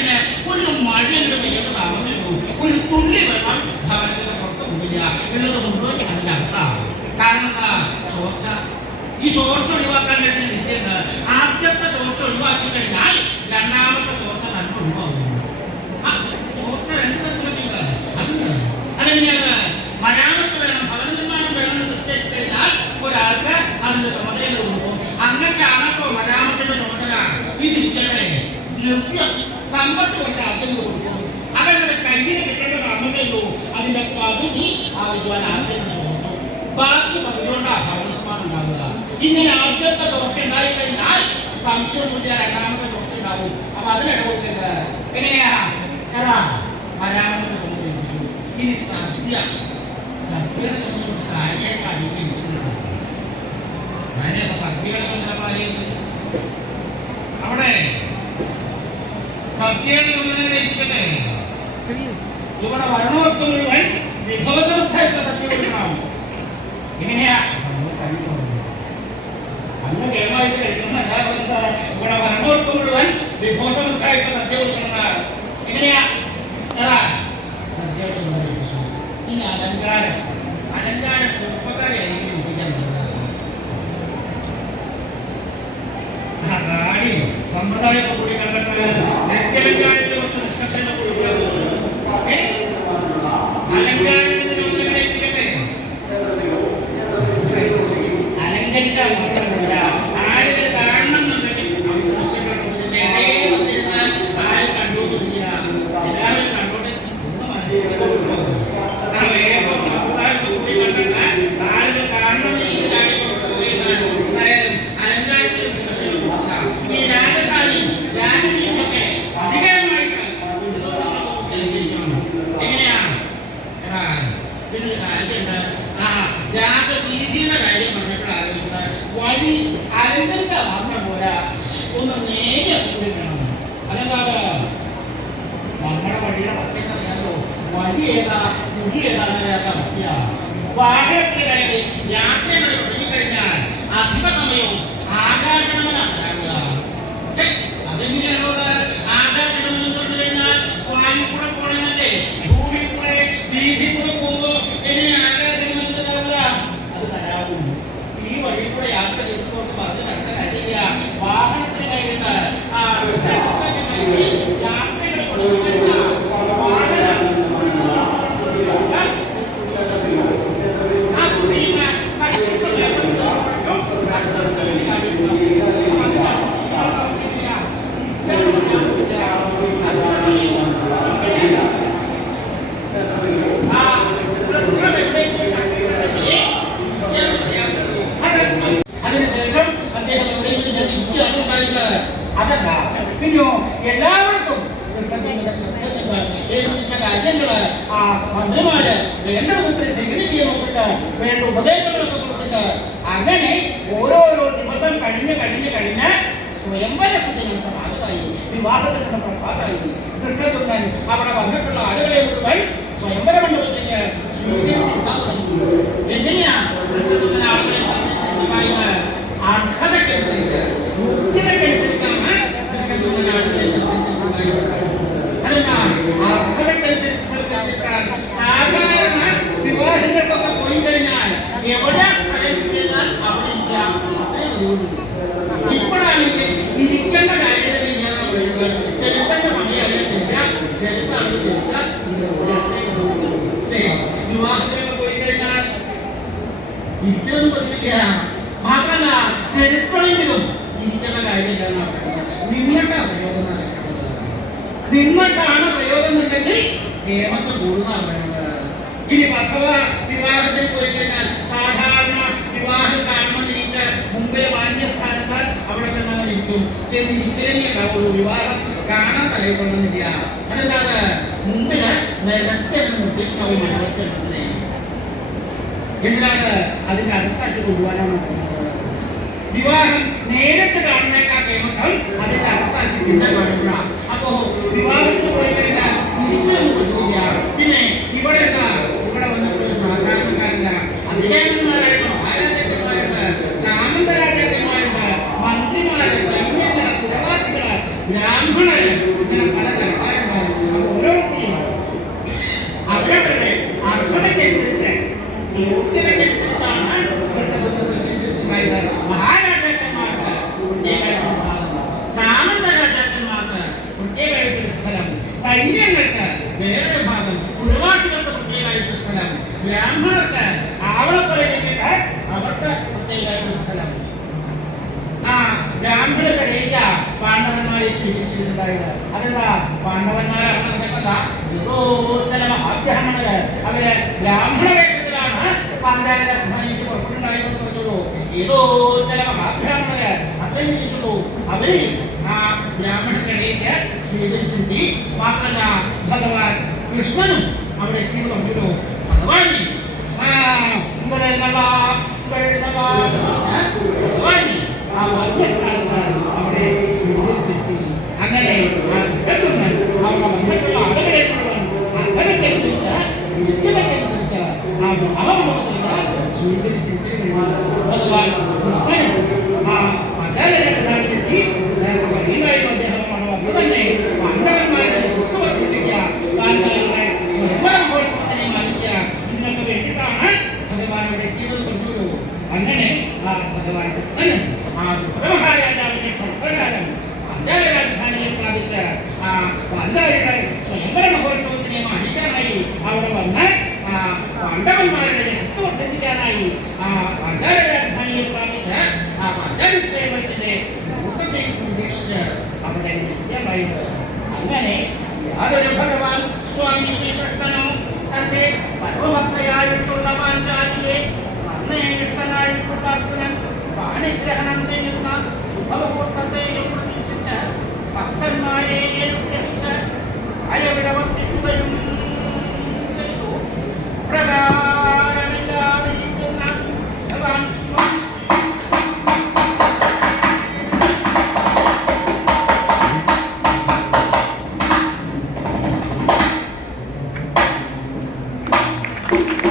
കഴിഞ്ഞ് ഒരു മഴയുടെ പെയ്യേണ്ട താമസിച്ചു. ഒരു തുള്ളി വെള്ളം ഭവനത്തിന്റെ പുറത്ത് പോവില്ല എന്നത് മുഴുവൻ അതിന്റെ അർത്ഥമാണ്. കാരണം എന്താ? ചോർച്ച. ഈ ചോർച്ച ഒഴിവാക്കാൻ വേണ്ടി വിദ്യയുണ്ട്. ആദ്യത്തെ ചോർച്ച ഒഴിവാക്കി കഴിഞ്ഞാൽ രണ്ടാമത്തെ ചോർച്ച തന്നെ ഒഴിവാകുന്നു. ആ ചോർച്ച രണ്ട് തരത്തിലുള്ള അതുണ്ട്. അതെങ്ങനെയാണ്? മരാമത്ത് വേണം, ഭവന നിർമ്മാണം വേണമെന്ന് നിശ്ചയിച്ചു കഴിഞ്ഞാൽ ഒരാൾക്ക് അതിന്റെ ചുമതല കൊടുക്കും. അങ്ങനെയാണല്ലോ മരാമത്തിന്റെ ചുമതല. ഇതിരിക്കട്ടെ, ദ്രവ്യം സമ്പത്ത് കുറച്ച് ആദ്യം കൊടുക്കും. അവരുടെ കയ്യിൽ കിട്ടേണ്ട താമസമല്ലോ അതിന്റെ പകുതി ആ വിദ്വാൻ ആദ്യം ചോർത്തും. ബാക്കി പകുതികൊണ്ടാണ് ഭവന നിർമ്മാണം ഉണ്ടാവുക. ഇങ്ങനെ ആദ്യത്തെ ചോർച്ച ഉണ്ടായി കഴിഞ്ഞാൽ സംശയമൊന്നുമില്ല രണ്ടാമത്തെ ചോർച്ച ഉണ്ടാവും. അപ്പൊ അതിനിട കൊടുക്കരുത്. എങ്ങനെയാ? മരാമത്തിന്റെ ചുമതല. ഇനി സദ്യ. സദ്യയുടെ ചുമതല കുറച്ച് കാര്യമായിട്ട് അറിയിക്കുന്നുണ്ട്. ഞാനിപ്പോ സദ്യയുടെ ചുമതല പറയുന്നത് അവിടെ സദ്യയുടെ ചുമതല ഇരിക്കട്ടെ. ഇവിടെ വരണവർക്ക് മുഴുവൻ വിഭവസമൃദ്ധമായിട്ടുള്ള സദ്യ കൊടുക്കണം. എങ്ങനെയാ? അന്ന് കേരളമായിട്ട് കഴിക്കുന്ന ഇവിടെ വരണവർക്ക് മുഴുവൻ വിഭവസമൃദ്ധമായിട്ടുള്ള സദ്യ കൊടുക്കണമെന്നാണ്. എങ്ങനെയാ? സദ്യയുടെ ചുമതല. ഇനി അലങ്കാരം. അലങ്കാരം ചെറുപ്പക്കാരെ ആയിരിക്കും ഒപ്പിക്കാൻ കാടി സമ്പ്രദായമൊക്കെ കൂടി കണ്ടിട്ട് അലങ്കാരത്തിൽ കുറച്ച് നിഷ്കർഷങ്ങൾ കൂടി അലങ്കാരത്തിന്റെ ചുമതല ഇരിക്കട്ടെ. അലങ്കരിച്ചാൽ മാത്രമല്ല ആളുകൾ കാണണമെന്നുണ്ടെങ്കിൽ ദൃശ്യപ്പെടുന്നതിന്റെ ഇടയിൽ വന്നിരുന്നാൽ ആരും കണ്ടുകൊണ്ടില്ല. എല്ലാവരും കണ്ടോണ്ട് മനസ്സിലാക്കി ആ വേഷം സമ്പ്രദായത്തിൽ കൂടി കണ്ടിട്ട് ആളുകൾ കാണണമെന്ന് എന്തായാലും അലങ്കാരത്തിന്റെ നിഷ്കർഷങ്ങൾ കൊടുക്കാം. ഈ രാജധാനി രാജവീതിയൊക്കെ അധികമായിട്ട് അലങ്കരിക്കണം. എങ്ങനെയാണ്? ഇതിനൊരു കാര്യമുണ്ട്. രാജവീതിയുടെ കാര്യം പറഞ്ഞപ്പോൾ ആലോചിച്ചാൽ വഴി അലങ്കരിച്ചാൽ മാത്രം പോരാ, ഒന്ന് നേരെ കൂടി വേണം. അതെന്താണ്? നമ്മുടെ വഴിയുടെ അവസ്ഥയെന്ന് അറിയാമല്ലോ. വഴി ഏതാ കുടി ഏതാണെന്നറിയാത്ത അവസ്ഥയാണ്. വാഹനത്തിൽ കയറി യാത്രകൾ തുടങ്ങിക്കഴിഞ്ഞാൽ അധിക സമയവും ആകാശഗമനാണ് ഉണ്ടാവുക. അതെങ്ങനെയാണോ? ആകാശഗമനം പറഞ്ഞു കഴിഞ്ഞാൽ വായു കൂടെ പോകണമെന്നല്ലേ? ഭൂമി കൂടെ വീതി കൂടെ പോകുമ്പോ എങ്ങനെ ആകാശഗമനം ഉണ്ടാവുക? അത് തരാവും. ഈ വഴി കൂടെ യാത്ര ചെയ്തുകൊണ്ട് പറഞ്ഞ് നടന്ന കാര്യമില്ല. വാഹനത്തിൽ കയറിയിട്ട് യാത്രകൾ തുടങ്ങിക്കഴിഞ്ഞാൽ അതിനുശേഷം അദ്ദേഹം എവിടെയെങ്കിലും ഇരിക്കുകയാണ്. അതല്ല, പിന്നെയോ എല്ലാവർക്കും ഏൽപ്പിച്ച കാര്യങ്ങള് ആ മന്ത്രിമാര് വേണ്ട വിധത്തിൽ സ്വീകരിക്കുക നോക്കിട്ട് വേണ്ട ഉപദേശങ്ങളൊക്കെ കൊടുത്തിട്ട് അങ്ങനെ ഓരോരോ ദിവസം കഴിഞ്ഞ് സ്വയംവര ദിവസം ആകതായി. വിവാഹത്തിന്റെ പ്രഭാതമായി. ദൃഷ്ടദുമ്നൻ അവിടെ വന്നിട്ടുള്ള ആളുകളെ മുഴുവൻ സ്വയംവര മണ്ഡപത്തേക്ക് സ്വീകരിച്ചിട്ടുണ്ടാകുന്നു. എങ്ങനെയാ ദൃഷ്ടദുമ്നൻ ആളുകളെ സംബന്ധിച്ചിട്ടുണ്ടായത്? അർഹതയ്ക്കനുസരിച്ച് യോഗ്യതയ്ക്കനുസരിച്ചാണ് ദൃഷ്ടദുമ്നൻ ആളുകളെ സംബന്ധിച്ചിട്ടുണ്ടായത്. അതിനാൽ അർഹതയ്ക്കനുസരിച്ച് ശ്രദ്ധിച്ചിട്ടാൽ സാധാരണ വിവാഹങ്ങൾക്കൊക്കെ പോയി കഴിഞ്ഞാൽ എവിടെ സ്ഥലം കിട്ടിയാൽ അവിടെ ഇരിക്കാം. ഇപ്പോഴാണെങ്കിൽ ഇരിക്കേണ്ട കാര്യത്തിൽ ഇങ്ങനെ പറയുന്നത് ചെലുത്തേണ്ട സമയമല്ല ചെലുത്താണെങ്കിൽ ചെലുത്താൻ വിവാഹത്തിലൊക്കെ പോയി കഴിഞ്ഞാൽ ഇരിക്കണമെന്ന് പറ്റില്ല. മാത്രമല്ല ചെലുത്തണെങ്കിലും ഇരിക്കേണ്ട കാര്യമില്ല. നിന്നിട്ടാണ് പ്രയോഗം നടക്കുന്നത്. നിന്നിട്ടാണ് പ്രയോഗം ഉണ്ടെങ്കിൽ കേമത്തെ കൂടുന്നതാണ് വേണ്ടത്. ഇനി അഥവാ വിവാഹത്തിൽ പോയി കഴിഞ്ഞാൽ സാധാരണ വിവാഹം കാണണമെന്നിരിച്ച് മുമ്പേ മാന്യസ്ഥാനത്ത് അവിടെ ചെന്നിരിക്കും. ചെന്നിരിക്കലേ ഉണ്ടാവുള്ളൂ. വിവാഹം കാണാൻ തലയിക്കൊള്ളുന്നില്ല. അതെന്താണ്? മുമ്പില് നിരത്തെ മുട്ടിക്കാവും മനസ്സിലാക്കുന്നത്. എന്തിനാണ്? അതിന്റെ അടുത്തായിട്ട് കൊണ്ടുപോകാനാണ് നോക്കുന്നത്. വിവാഹം നേരിട്ട് കാണുന്നേക്കാൾ കേമക്കം അതിന്റെ അടുത്തായിട്ട് പിന്നെ കഴിയുക. അപ്പോ വിവാഹത്തിന് പോയി കഴിഞ്ഞാൽ ഇരിക്കലൊന്നും പറ്റില്ല. പിന്നെ ഇവിടെ എന്താ? ഇവിടെ വന്നിട്ട് ഒരു സാധാരണക്കാരില്ല. അധികാരന്മാരായിട്ട് മഹാരാജാക്കന്മാരുണ്ട്, സാമന്തരാജാക്കന്മാരുണ്ട്, മന്ത്രിമാര്, സൈന്യങ്ങള്, പുരവാസികള്, ബ്രാഹ്മണര്, ഇങ്ങനെ പലതരം സൈന്യങ്ങൾക്ക് വേറൊരു ഭാഗം, പുരവാസികൾക്ക് പ്രത്യേകമായിട്ട് സ്ഥലം, ബ്രാഹ്മണർക്ക് ആവളപ്പുരയ്ക്കൊക്കെ അവർക്ക് പ്രത്യേകമായിട്ട് സ്ഥലം. ആ ബ്രാഹ്മണർക്കിടയില്ല പാണ്ഡവന്മാരെ സ്വീകരിച്ചിട്ടുണ്ടായത്. അതെന്താ പാണ്ഡവന്മാരാണ് ഏതോ ചില മഹാബ്രാഹ്മണര് അവര് ബ്രാഹ്മണ വേഷത്തിലാണ് പാഞ്ചാലരാജധാനിക്ക് പുറപ്പെട്ടുണ്ടായെന്ന് പറഞ്ഞുള്ളൂ. ഏതോ ചില മഹാബ്രാഹ്മണര് അത്രയും വിളിച്ചുള്ളൂ. അവര് ആ ബ്രാഹ്മണർക്കിടയിലേക്ക് സ്വീകരിച്ചെത്തി. മാത്രമല്ല ഭഗവാൻ കൃഷ്ണനും അവിടെ എത്തി പറഞ്ഞുള്ളൂ. ഭഗവാൻ ആ വന്യസ്ഥാനത്ത് അവിടെ സ്വീകരിച്ചെത്തി. അങ്ങനെ അവിടെ വന്നിട്ടുള്ള ആളുകളെ മുഴുവൻ അകലക്കനുസരിച്ച് വിദ്യതക്കനുസരിച്ച് ആ മഹാമുഖത്തിലേക്ക് സ്വീകരിച്ചെത്തി. ഭഗവാൻ കൃഷ്ണൻ ആ പാഞ്ചാലരാജധാനിലെത്തി. അദ്ദേഹം വന്നു തന്നെ പാണ്ഡവന്മാരുടെ ശിശുവർദ്ധിപ്പിക്കുക, പാണ്ഡവരുടെ സ്വയംവര മഹോത്സവത്തിനെ മാനിക്കുക, ഇതിനൊക്കെ വേണ്ടിയിട്ടാണ് ഭഗവാൻ അവിടെ എത്തിയത് കൊണ്ടുള്ളൂ. അങ്ങനെ ആ ഭഗവാൻ കൃഷ്ണൻ ആ മഹാരാജാവിന്റെ ക്ഷണപ്രകാരം പാഞ്ചാല രാജധാനിയിൽ പ്രാപിച്ച് ആ പാഞ്ചാലിയുടെ സ്വയംവര മഹോത്സവത്തിനെ മാനിക്കാനായി അവിടെ വന്ന് പാണ്ഡവന്മാരുടെ യശസ് വർദ്ധിപ്പിക്കാനായി ആ പാഞ്ചാല രാജധാനിയിൽ പ്രാപിച്ച് ആ പാഞ്ചാലി സ്വയംവരത്തിന്റെ മുഹൂർത്തത്തെ പ്രതീക്ഷിച്ച് അവിടെ നിത്യമായിട്ട്. അങ്ങനെ യാതൊരു ഭഗവാൻ സ്വാമി ശ്രീകൃഷ്ണനോ തന്റെ പരമഭക്തയായിട്ടുള്ള പാഞ്ചാലിയെ ഇഷ്ടനായിട്ടുള്ള അർജുനൻ പാണിഗ്രഹണം ചെയ്യുന്ന ശുഭമുഹൂർത്തത്തെയും പ്രതീക്ഷിച്ച് ഭക്തന്മാരെ അനുഗ്രഹിച്ച് അയവിടവർത്തിക്കുകയും ചെയ്തു. പ്രകാരമില്ലാതിരിക്കുന്ന ഭഗവാൻ Thank you.